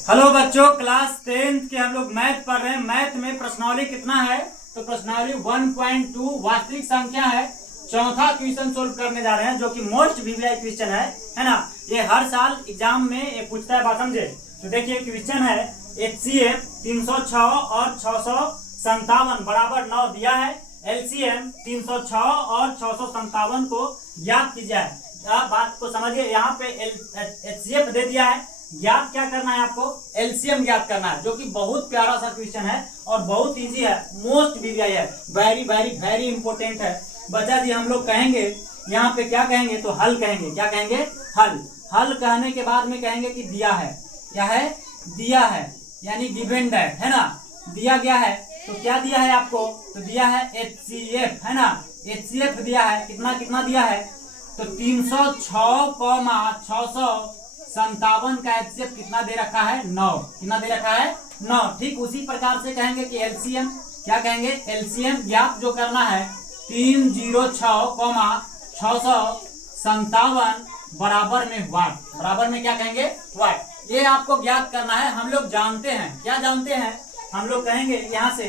Hello बच्चों, class 10th के हम लोग मैथ पढ़ रहे हैं। मैथ में प्रश्नावली कितना है? तो प्रश्नावली 1.2 वास्तविक संख्या है। चौथा क्वेश्चन सोल्व करने जा रहे हैं, जो कि मोस्ट वीवीआई क्वेश्चन है ना। ये हर साल एग्जाम में ये पूछता है, बात समझे। तो देखिए क्वेश्चन है, HCF 306 और 657 बराबर 9 दिया है। LCM 306 और 657 को ज्ञात कीजिए। बात को समझिए, यहाँ पे HCF दे दिया है, ज्ञात क्या करना है आपको? एलसीएम ज्ञात करना है, जो कि बहुत प्यारा सा क्वेश्चन है और बहुत इजी है, मोस्ट वीवीआई है, वेरी वेरी वेरी इंपॉर्टेंट है। बच्चा जी हम लोग कहेंगे यहाँ पे क्या कहेंगे? तो हल कहेंगे। क्या कहेंगे? हल। हल कहने के बाद में कहेंगे कि दिया है। क्या है? दिया है, यानी गिवन है ना। दिया गया है, तो क्या दिया है आपको? तो दिया है HCF, है ना। HCF दिया है, कितना कितना दिया है? तो 306,657 का HCF कितना दे रखा है? 9। कितना दे रखा है? 9। ठीक उसी प्रकार से कहेंगे कि LCM, क्या कहेंगे? LCM ज्ञात जो करना है 306,657 बराबर में वाट। बराबर में क्या कहेंगे? वाट। ये आपको ज्ञात करना है। हम लोग जानते हैं, क्या जानते हैं? हम लोग कहेंगे यहाँ से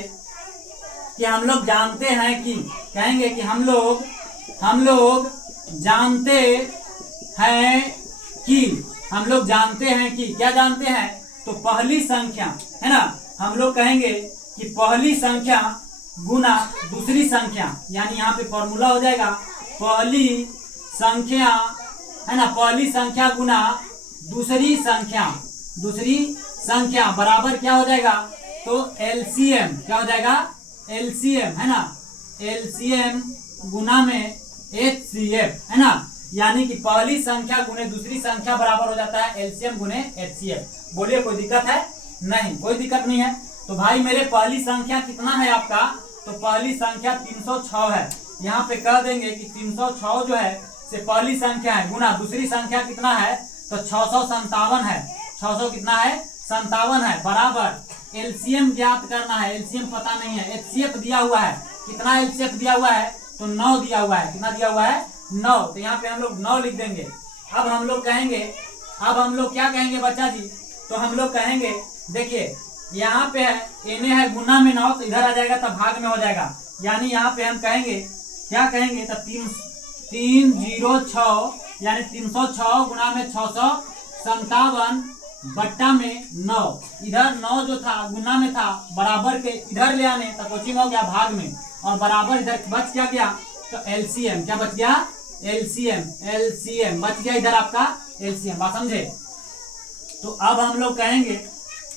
कि हम लोग जानते हैं कि, कहेंगे कि हम लोग जानते हैं कि, हम लोग जानते हैं कि, क्या जानते हैं? तो पहली संख्या, है ना। हम लोग कहेंगे कि पहली संख्या गुना दूसरी संख्या, यानी यहाँ पे फॉर्मूला हो जाएगा पहली संख्या, है ना। पहली संख्या गुना दूसरी संख्या बराबर क्या हो जाएगा? तो LCM क्या हो जाएगा? LCM, है ना। LCM गुना में HCF, है ना। यानी कि पहली संख्या गुने दूसरी संख्या बराबर हो जाता है LCM गुने HCF। बोलिए कोई दिक्कत है? नहीं, कोई दिक्कत नहीं है। तो भाई मेरे पहली संख्या कितना है आपका? तो पहली संख्या 306 है। यहाँ पे कह देंगे कि 306 जो है से पहली संख्या है, गुना दूसरी संख्या कितना है? तो 657 है। 600 कितना है? 57 है, बराबर LCM ज्ञात करना है। LCM पता नहीं है। HCF दिया हुआ है, कितना HCF दिया हुआ है? तो 9 दिया हुआ है। कितना दिया हुआ है? 9। तो यहाँ पे हम लोग 9 लिख देंगे। अब हम लोग क्या कहेंगे बच्चा जी? तो हम लोग कहेंगे, देखिए यहाँ पे है एने है गुना में 9, तो इधर आ जाएगा तब भाग में हो जाएगा। यानी यहाँ पे हम कहेंगे, क्या कहेंगे? तो 306, यानी 306 गुना में 657 बट्टा में 9। इधर 9 जो था गुना में था, बराबर के इधर ले आने तो कोचिंग हो गया भाग में, और बराबर इधर बच क्या गया? तो LCM क्या बच गया? LCM बच गया इधर आपका LCM। बात समझे? तो अब हम लोग कहेंगे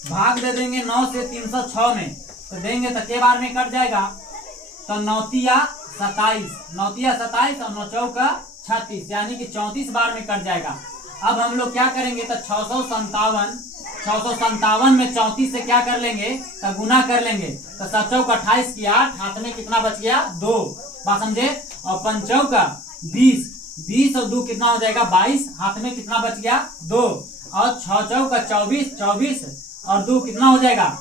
भाग दे देंगे 9 से 306 में, तो देंगे तो के बार में कट जाएगा? तो 9 27 और 9 चौका 36, यानी कि 34 बार में कट जाएगा। अब हम लोग क्या करेंगे? तो 657 में 34 से क्या कर लेंगे? तो गुना कर लेंगे। तो 7 चौका 28 की 8, हाथ में कितना बच गया? 2। बात समझे? और 5 चौका 20 और 2 कितना हो जाएगा? 22, हाथ में कितना बच गया? 2। और 6 चौका 24 और 2 कितना हो जाएगा?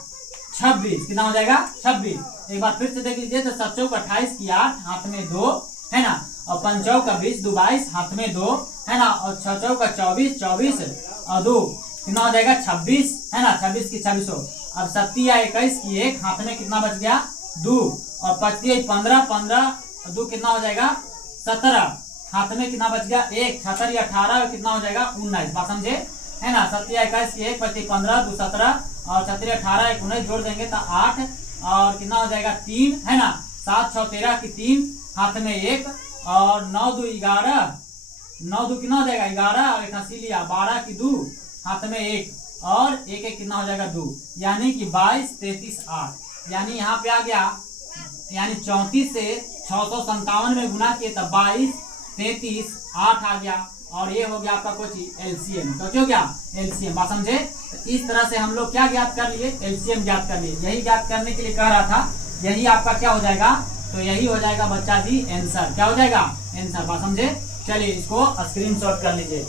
26। कितना हो जाएगा? 26। एक बार फिर से देख लीजिए। तो 7 चौका 28 की 8, हाथ में 2, है ना। और 5 चौका 20, 2 22, हाथ में 2, है ना। और 6 चौका 24 और 2 कितना हो जाएगा? 26, है ना। 26 की 26। अब 7 या 21 की 1, हाथ में कितना बच गया? 2। और 25 15 और 2 कितना हो जाएगा? 17, हाथ में कितना बच गया? 1। 7 या 18 कितना हो जाएगा? 19। बात समझे? है ना। 7 या 21 की 1, 25 15, 2 17 और 7 या 18 19 जोड़ देंगे तो 8, और कितना हो जाएगा? 3, है ना। 7 6 13 की 3, हाथ में 1, और 9 2 11, 9 2 कितना हो जाएगा? 11, और 88 लिया 12 की 2, हाथ में 1, और 1 1 कितना हो जाएगा? 2, यानी कि 22 33 8। यानी यहाँ पे आ गया, यानी 34 से 657 में गुना किए तो 22 33 8 आ गया, और ये हो गया आपका कोची LCM। तो क्यों गया? LCM। बात समझे? तो इस तरह से हम लोग क्या ज्ञात कर लिए? LCM ज्ञात कर लिए। यही ज्ञात करने के लिए कह रहा था। यही आपका क्या हो जाएगा? तो यही हो जाएगा बच्चा जी आंसर। क्या हो जाएगा? आंसर। बात समझे? चलिए इसको स्क्रीनशॉट कर लीजिए।